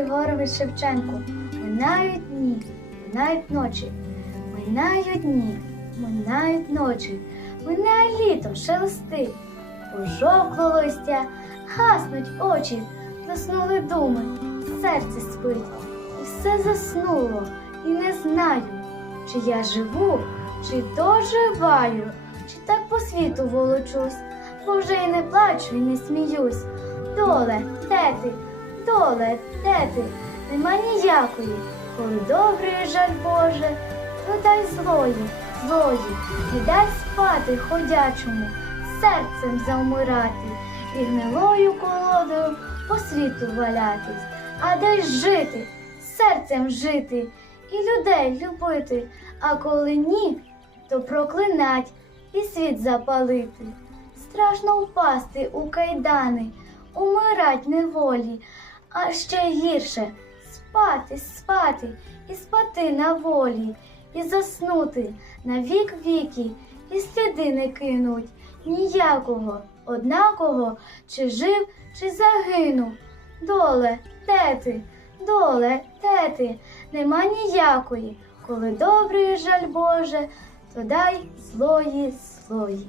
Григорович Шевченко. Минають дні, минають ночі, минають дні, минають ночі, минає літо, шелестить, пожовкло листя, гаснуть очі, заснули думи, серце спить, і все заснуло, і не знаю, чи я живу, чи доживаю, чи так по світу волочусь, бо вже й не плачу, і не сміюсь. Доле, де ти? Доле, де ти? Нема ніякої, коли добрий жаль Боже, то дай злої, злої, і дай спати ходячому, серцем завмирати, і гнилою колодою по світу валятись, а дай жити, серцем жити, і людей любити, а коли ні, то проклинать і світ запалити. Страшно впасти у кайдани, умирать неволі, а ще гірше спати, спати і спати на волі, і заснути на вік віки, і сліди не кинуть ніякого, однакого, чи жив, чи загинув. Доле, де ти? Доле, де ти? Нема ніякої, коли добрий жаль Боже, то дай злої, злої.